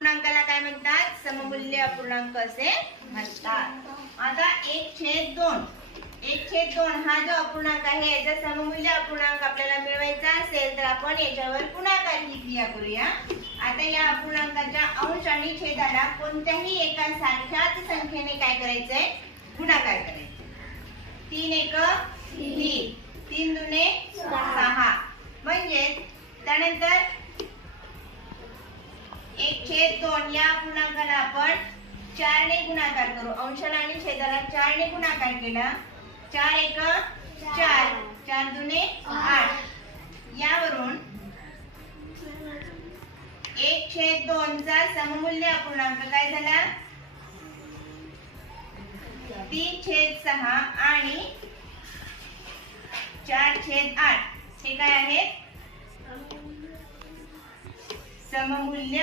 पूर्णांकाला काय म्हणतात? सममूल्य अपूर्णांक असे म्हणतात. आता 1/2 हा जो अपूर्णांक आहे, याचा सममूल्य अपूर्णांक आपल्याला मिळवायचा असेल तर आपण याच्यावर गुणाकारची क्रिया करूया. आता या अपूर्णांकाच्या अंश आणि छेदाला कोणत्याही एका सारख्याच संख्येने काय करायचंय? गुणाकार करायचा. 3 1 3, 3 2 6. म्हणजे त्यानंतर 1/2 या पूर्णांकाला आपण 4 ने गुणाकार करू. अंशाला आणि छेदाला 4 ने गुणाकार केला. 4 1 4, 4 2 8. यावरून 1/2 चा सममूल्य अपूर्णांक काय झाला? 3/6 आणि 4/8. हे काय आहे? सममूल्य